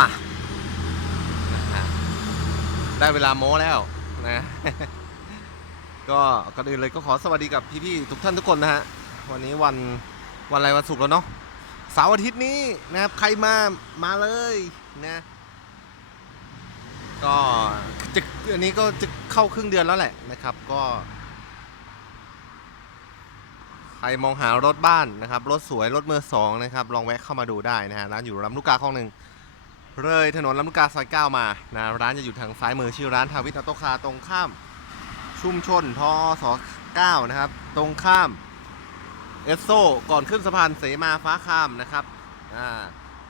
มาได้เวลาโม้แล้วนะก็ก่อนอื่นเลยก็ขอสวัสดีกับพี่ๆทุกท่านทุกคนนะฮะวันนี้วันวันอะไรวันศุกร์แล้วเนาะเสาร์อาทิตย์นี้นะครับใครมามาเลยนะก็จะอันนี้ก็จะเข้าครึ่งเดือนแล้วแหละนะครับก็ใครมองหารถบ้านนะครับรถสวยรถมือสองนะครับลองแวะเข้ามาดูได้นะฮะร้านอยู่ลำลูกกาคลองหนึ่ง เลยถนนลำลูกกาซอยเก้ามานะร้านจะอยู่ทางซ้ายมือชื่อร้านทาวิทอโตคาตรงข้าม ชุมชนทสเก้านะครับ ตรงข้ามเอสโซก่อนขึ้นสะพานเสมาฟ้าข้ามนะครับอ่า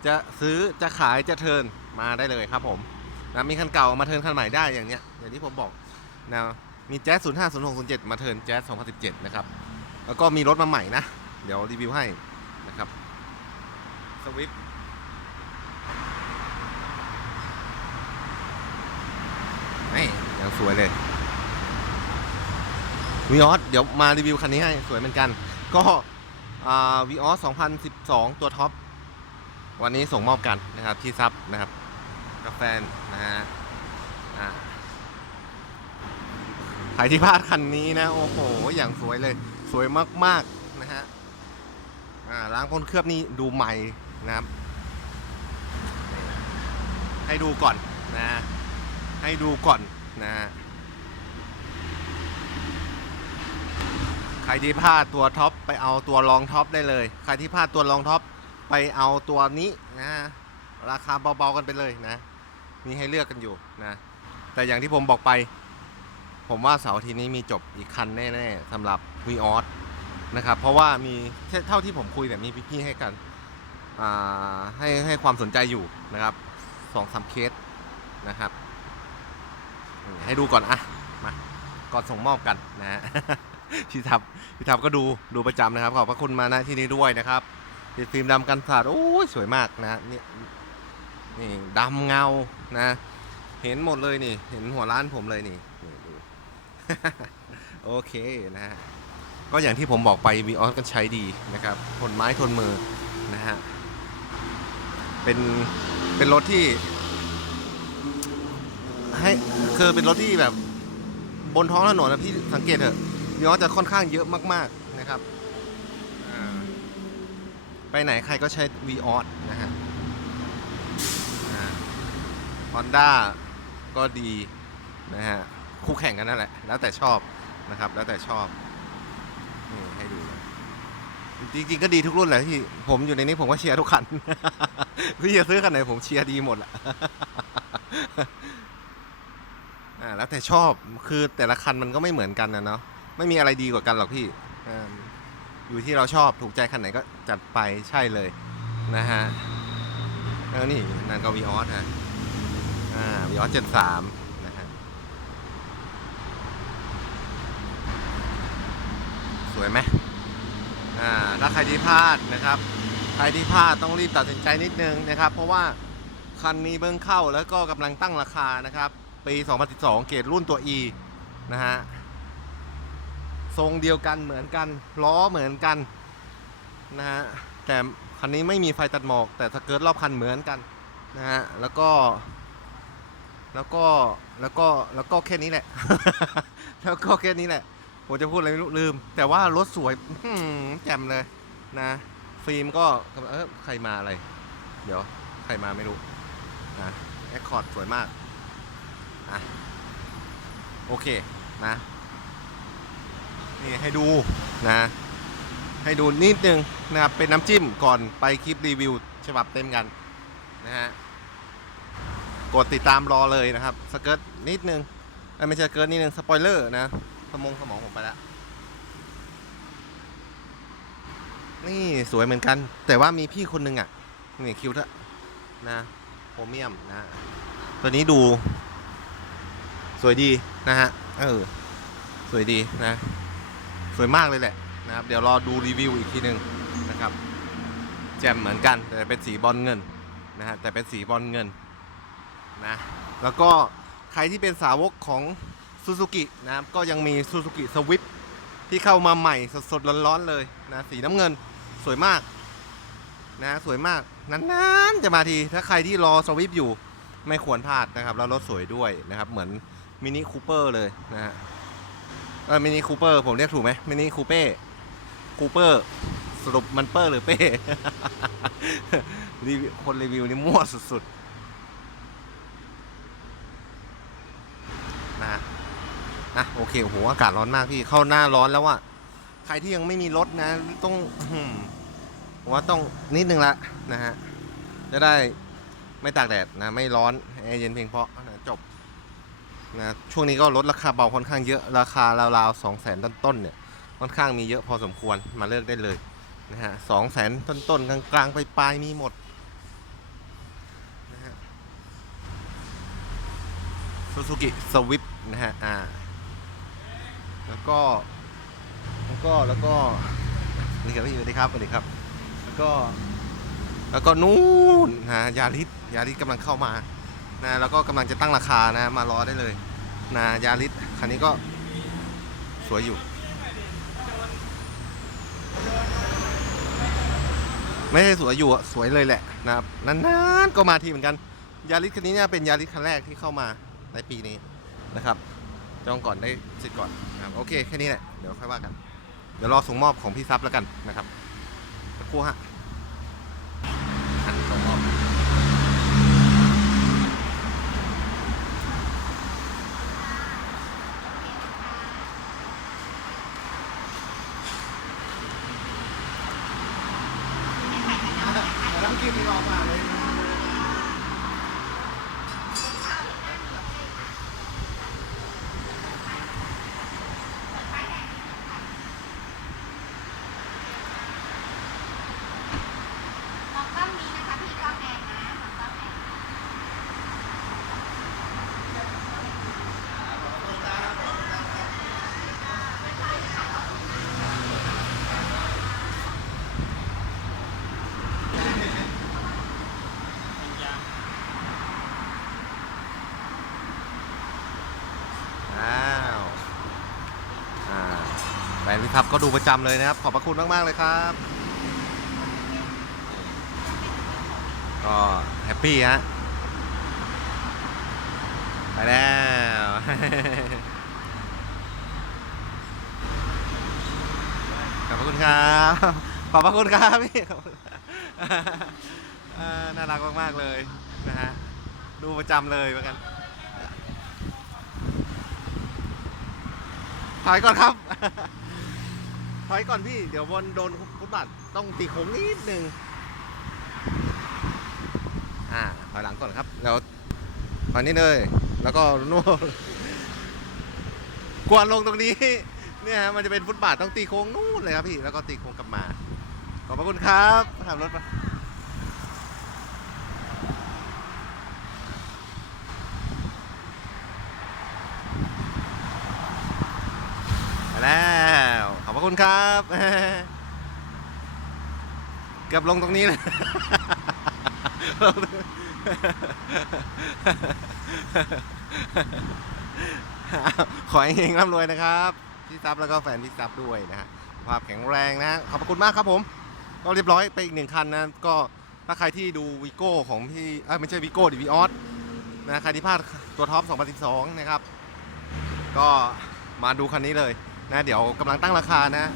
จะซื้อจะขายจะเทิร์นมาได้เลยครับผมนะมีคันเก่ามาเทิร์นคันใหม่ได้อย่างเนี้ยอย่างที่ผมบอกนะมีแจ๊สศูนย์ห้าศูนย์หกศูนย์เจ็ดมาเทิร์นแจ๊สสองพันสิบเจ็ดนะครับ แล้วก็มีรถมาใหม่นะ เดี๋ยวรีวิวให้นะครับสวิฟนี่ ยังสวยเลยวีออสเดี๋ยวมารีวิวคันนี้ให้ สวยเหมือนกัน ก็วีออส2012 ตัวท็อป วันนี้ส่งมอบกันนะครับ ที่ซับนะครับกาแฟนนะฮะอ่าใครที่พลาดคันนี้นะ โอ้โห อย่างสวยเลย สวยมาก ๆ นะฮะอ่าล้างพ่นเคลือบนี่ดูใหม่นะครับ ให้ดูก่อนนะ ให้ดูก่อน นะฮะใครที่พลาดตัวท็อปไปเอาตัวรองท็อปได้เลย ใครที่พลาดตัวรองท็อปไปเอาตัวนี้นะราคาเบาๆกันไปเลยนะ มีให้เลือกกันอยู่นะ แต่อย่างที่ผมบอกไป ผมว่าเสาร์ทีนี้มีจบอีกคันแน่ๆสำหรับ v ีออสนะครับเพราะว่ามีเท่าที่ผมคุยเนี่ยมีพี่ๆให้กันให้ให้ความสนใจอยู่นะครับสองสามเคสนะครับ ให้ดูก่อนอะมาก่อนส่งมอบกันนะฮะพี่ทับพี่ทับก็ดูดูประจำนะครับขอบพระคุณมาณที่นี้ด้วยนะครับติดฟิล์มดำกันสาดโอ้ยสวยมากนะฮะนี่นี่ดำเงานะ เห็นหมดเลยนี่ เห็นหัวร้านผมเลยนี่ดูโอเคนะฮะก็อย่างที่ผมบอกไปวีออสก็ใช้ดีนะครับทนไม้ทนมือนะฮะเป็นเป็นรถที่ให้ คือเป็นรถที่แบบบนท้องถนนนะพี่สังเกตเถอะวีออสจะค่อนข้างเยอะมาก ๆนะครับไปไหนใครก็ใช้วีออสนะฮะฮอนด้าก็ดีนะฮะคู่แข่งกันนั่นแหละ แล้วแต่ชอบนะครับ แล้วแต่ชอบนี่ให้ดูจริงๆก็ดีทุกรุ่นแหละที่ผมอยู่ในนี้ผมก็เชียร์ทุกคันพี่จะซื้อคันไหนผมเชียร์ดีหมดแหละอ่า แล้วแต่ชอบคือแต่ละคันมันก็ไม่เหมือนกันนะเนาะไม่มีอะไรดีกว่ากันหรอกพี่ออยู่ที่เราชอบถูกใจคันไหนก็จัดไปใช่เลยนะฮะแล้วนี่นานกวีออสฮะอ่าวีออสเจ็ดสามนะฮะสวยไหมอ่าถ้าใครที่พลาดนะครับ ใครที่พลาดต้องรีบตัดสินใจนิดนึงนะครับ เพราะว่าคันนี้เบิ่งเข้าแล้วก็กำลังตั้งราคานะครับ ปี 2012 เกรดรุ่นตัว E นะฮะ ทรงเดียวกันเหมือนกัน ล้อเหมือนกันนะฮะ แต่คันนี้ไม่มีไฟตัดหมอก แต่สเกิร์ตรอบคันเหมือนกันนะฮะ แล้วก็ แล้วก็ แล้วก็ แล้วก็แค่นี้แหละ แล้วก็แค่นี้แหละ ผมจะพูดอะไรไม่รู้ลืม แต่ว่ารถสวยแจ่มเลยนะ ฟิล์มก็ เออใครมาอะไร เดี๋ยว ใครมาไม่รู้นะแอคคอร์ดสวยมาก อะโอเคนะนี่ให้ดูนะให้ดูนิดนึงนะครับเป็นน้ำจิ้มก่อนไปคลิปรีวิวฉบับเต็มกันนะฮะกดติดตามรอเลยนะครับสเกิร์ตนิดนึงไม่ใช่สเกิร์ตนิดนึงสปอยเลอร์นะสมองสมองผมไปแล้วนี่สวยเหมือนกัน แต่ว่ามีพี่คนหนึ่งอะนี่คิวเถอะนะโพรเมียมนะ ตัวนี้ดู วยดีนะฮะ เออ สวยดีนะ สวยมากเลยแหละนะครับ เดี๋ยวรอดูรีวิวอีกทีหนึ่งนะครับ แจมเหมือนกัน แต่เป็นสีบอลเงินนะฮะ แต่เป็นสีบอลเงินนะ แล้วก็ใครที่เป็นสาวกของซูซูกินะครับ ก็ยังมีซูซูกิสวิ t ที่เข้ามาใหม่สดๆร้อนๆเลยนะสีน้ำเงินสวยมากนะฮะสวยมากนานๆจะมาทีถ้าใครที่รอสวิฟอยู่ไม่ควรพลาดนะครับ แล้วรถสวยด้วยนะครับ เหมือน มินิคูเปอร์เลยนะฮะเออมินิคูเปอร์ผมเรียกถูกไหมมินิคูเป้คูเปอร์สรุปมันเปอร์หรือเป้รีวิวคนรีวิวนี่มั่วสุดๆนะฮะอะโอเคโอ้โหอากาศร้อนมากพี่เข้าหน้าร้อนแล้วอะใครที่ยังไม่มีรถนะ ต้องว่าต้องนิดนึงละนะฮะจะได้ไม่ตากแดดนะ ไม่ร้อนแอร์เย็นเพียงเพราะนะจบ นะช่วงนี้ก็ลดราคาเบาค่อนข้างเยอะราคาราวๆสองแสนต้นๆเนี่ยค่อนข้างมีเยอะพอสมควรมาเลือกได้เลยนะฮะสองแสนต้นๆกลางๆไปปลายมีหมดนะฮะซูซูกิสวิปนะฮะอ่าแล้วก็แล้วก็แล้วก็นี่ครับพี่สวัสดีครับสวัสดีครับ แล้วก็แล้วก็นู่นนะยาริสยาริสกำลังเข้ามา นะแล้วก็กำลังจะตั้งราคานะมารอได้เลยนะยาริสคันนี้ก็สวยอยู่ ไม่ใช่สวยอยู่สวยเลยแหละนะครับนานๆก็มาทีเหมือนกันยาริสคันนี้เนี่ยเป็นยาริสคันแรกที่เข้ามาในปีนี้นะครับจองก่อนได้สิทธิ์ก่อนนะครับโอเคแค่นี้แหละเดี๋ยวค่อยว่ากัน เดี๋ยวรอส่งมอบของพี่ซับแล้วกันนะครับสักครู่ฮะอันส่งมอบแล้ว กินมีออกมาเลย มองกล้องนี้นะคะพี่กล้องแดงนะมองกล้องแดง อ้าวอ่าแฟน พี่ทับก็ดูประจำเลยนะครับ ขอบพระคุณมาก ๆ เลยครับ ก็แฮปปี้ฮะไปแล้วขอบพระคุณครับ ขอบพระคุณครับพี่น่ารักมาก ๆ เลยนะฮะ ดูประจำเลยเหมือนกันถอยก่อนครับ ถอยก่อนพี่ เดี๋ยววนโดนฟุตบาทต้องตีโค้งนิดนึง อ่า ถอยหลังก่อนครับ แล้วถอยนี่เลย แล้วก็นู่นกวนลงตรงนี้ เนี่ยฮะ มันจะเป็นฟุตบาทต้องตีโค้งนู่นเลยครับพี่ แล้วก็ตีโค้งกลับมา ขอบพระคุณครับขับรถมาไปแล้ว ขอบพระ คุณครับเกือบลงตรงนี้เลยลงตรงนี้ขอให้เฮงร่ำรวยนะครับพี่ซับแล้วก็แฟนพี่ซับด้วยนะฮะภาพแข็งแรงนะฮะขอบคุณมากครับผม ก็เรียบร้อยไปอีกหนึ่งคันนะ ก็ถ้าใครที่ดูวีโก้ของพี่ไม่ใช่วีโก้ดิวีออสนะใครที่พลาดตัวท็อป 2012 นะครับ ก็มาดูคันนี้เลย นะเดี๋ยวกำลังตั้งราคานะ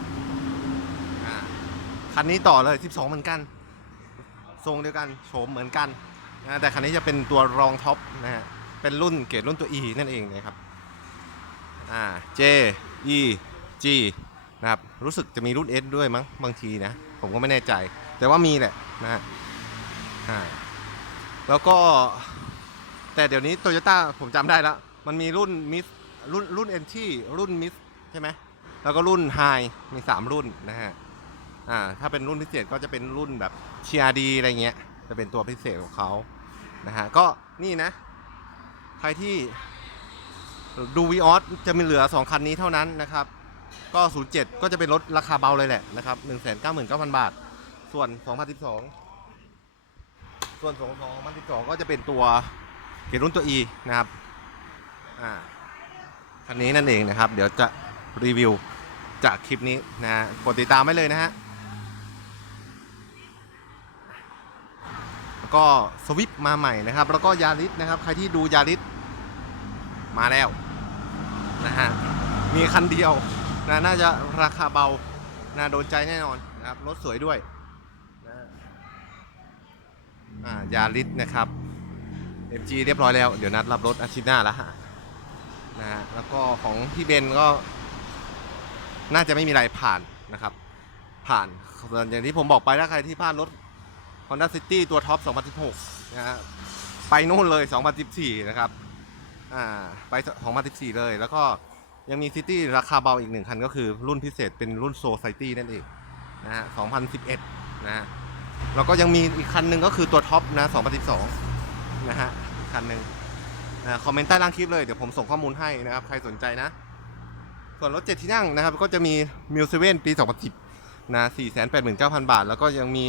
อ่าคันนี้ต่อเลย 12 เหมือนกัน ทรงเดียวกันโฉมเหมือนกันนะแต่คันนี้จะเป็นตัวรองท็อปนะฮะเป็นรุ่นเกรดรุ่นตัว E นั่นเองนะครับอ่า J E G นะครับรู้สึกจะมีรุ่น S ด้วยมั้งบางทีนะ ผมก็ไม่แน่ใจ แต่ว่ามีแหละนะฮะอ่าแล้วก็แต่เดี๋ยวนี้โตโยต้าผมจำได้แล้ว มันมีรุ่นมิสรุ่นรุ่นเอนที่รุ่นมิส ใช่ไหมแล้วก็รุ่นไฮมี 3 รุ่นนะฮะอ่าถ้าเป็นรุ่นพิเศษก็จะเป็นรุ่นแบบ TRD อะไรเงี้ย จะเป็นตัวพิเศษของเขานะฮะก็นี่นะ ใครที่ดูวีออสจะมีเหลือ 2 คันนี้เท่านั้นนะครับ ก็ 07 ก็จะเป็นรถราคาเบาเลยแหละนะครับ 199,000 บาท ส่วน 2012 ส่วน 2012 ก็จะเป็นตัวเกรดรุ่นตัว E นะครับ อ่า คันนี้นั่นเองนะครับ เดี๋ยวจะ รีวิวจากคลิปนี้นะฮะกดติดตามไว้เลยนะฮะแล้วก็สวิปมาใหม่นะครับ แล้วก็ยาริสนะครับ ใครที่ดูยาริสมาแล้วนะฮะมีคันเดียวนะน่าจะราคาเบานะโดนใจแน่นอนนะครับรถสวยด้วยนะอ่ายาริสนะครับ MG เรียบร้อยแล้ว เดี๋ยวนัดรับรถอาทิตย์หน้าแล้วฮะนะฮะแล้วก็ของพี่เบนก็ น่าจะไม่มีอะไรผ่านนะครับ ผ่านส่วนอย่างที่ผมบอกไปถ้าใครที่พลาดรถ Honda City ตัวท็อป 2016 นะฮะไปนู่นเลย 2014 นะครับ อ่า ไป 2014 เลย แล้วก็ยังมี City ราคาเบาอีกหนึ่งคันก็คือรุ่นพิเศษเป็นรุ่น Society นั่นเองนะฮะ 2011 นะฮะ แล้วก็ยังมีอีกคันหนึ่งก็คือตัวท็อปนะ 2012 นะฮะ คันหนึ่งนะคอมเมนต์ใต้ล่างคลิปเลย เดี๋ยวผมส่งข้อมูลให้นะครับ ใครสนใจนะ ส่วนรถ7ที่นั่งนะครับ ก็จะมี m i l 7ปี 2010 นะ 489,000 บาท แล้วก็ยังมี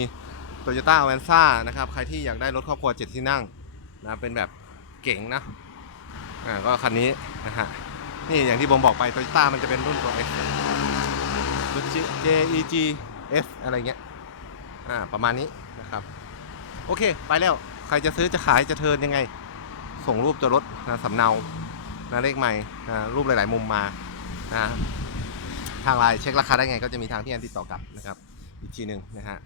Toyota a v a n z a นะครับ ใครที่อยากได้รถครอบครัว7ที่นั่งนะเป็นแบบเก๋งนะอ่าก็คันนี้นะฮะนี่อย่างที่ผมบอกไป Toyota มันจะเป็นรุ่นตัว X รุ่น JEG S อะไรเงี้ยอ่าประมาณนี้นะครับโอเค ไปแล้วใครจะซื้อจะขายจะเทิร์นยังไง ส่งรูปตัวรถนะสำเนานะเลขใหม่นะรูปหลาย ๆ มุมมา นะทางไลน์เช็คราคาได้ไงก็จะมีทางที่แอนติดต่อกลับนะครับอีกทีหนึ่งนะฮะ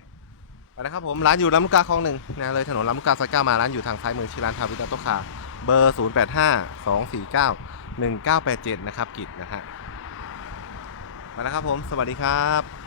ไปนะครับผมร้านอยู่ลำลูกกาคลองหนึ่งนะเลยถนนลำลูกกาซอยเก้ามาร้านอยู่ทางซ้ายมือชื่อร้านทาวิตาโตคาเบอร์ 0 8 5 2 4 9 1 9 8 7 นะครับกิจนะฮะมาแล้วครับผม สวัสดีครับ